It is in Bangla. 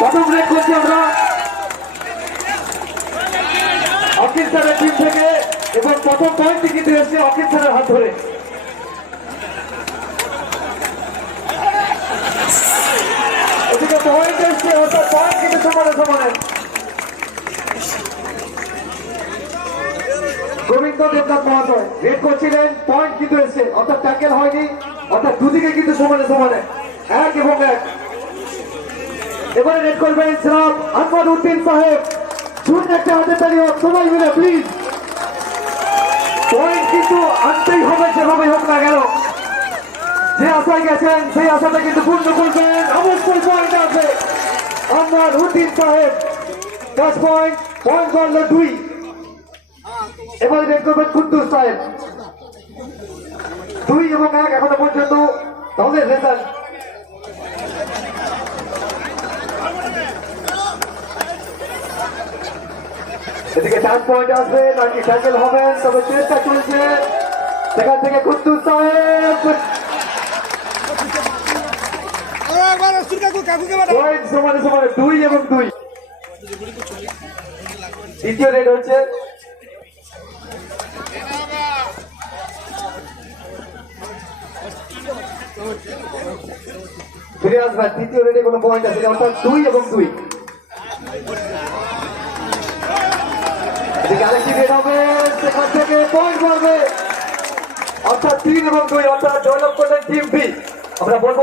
প্রথম রেড করছি আমরা। অখিল স্যারের টিম থেকে এবং প্রথম পয়েন্টটি কিন্তু এসছে অখিল স্যারের হাত ধরে। এদিকে পয়েন্ট এসছে অর্থাৎ পয়েন্ট কিন্তু সমানে সমানে। গোবিন্দ দেবনাথ মহাশয় রেড করছিলেন পয়েন্ট কিন্তু এসছে। অর্থাৎ ট্যাকেল হয়নি, অর্থাৎ দুদিকে কিন্তু সমানে সমানে। এক এবং এক। এবারে রেড করবেন জনাব আহমদ উদ্দিন সাহেব। শুনুন একটা হাতে হোক সবাই মিলে প্লিজ পয়েন্ট কিন্তু আনতেই হবে, যেভাবে হোক না গেল যে আশায় গেছেন, সেই আশাটা কিন্তু পূর্ণ করবেন। অবশ্যই পয়েন্ট আছে। আহমদ উদ্দিন সাহেব, দশ পয়েন্ট পয়েন্ট করল দুই। এবারে রেড করবেন কুদ্দুস সাহেব। দুই এবং এক এখনও পর্যন্ত দলের রেজাল্ট এদিকে চার পয়েন্ট আসবে নাকি ট্যাকেল হবেন তবে চেষ্টা চলছে। সেখান থেকে কুদ্দুস সাহেব। দুই এবং দুই। দ্বিতীয় রেড হচ্ছে। ফিরে আসবে তৃতীয় রেডে কোনো পয়েন্ট আছে অর্থাৎ দুই এবং দুই। এদিকে আরেকটি হবে? সেখান থেকে পয়েন্ট করবে অর্থাৎ তিন এবং দুই, অর্থাৎ ডেভেলপ করলেন টিম বি আমরা বলব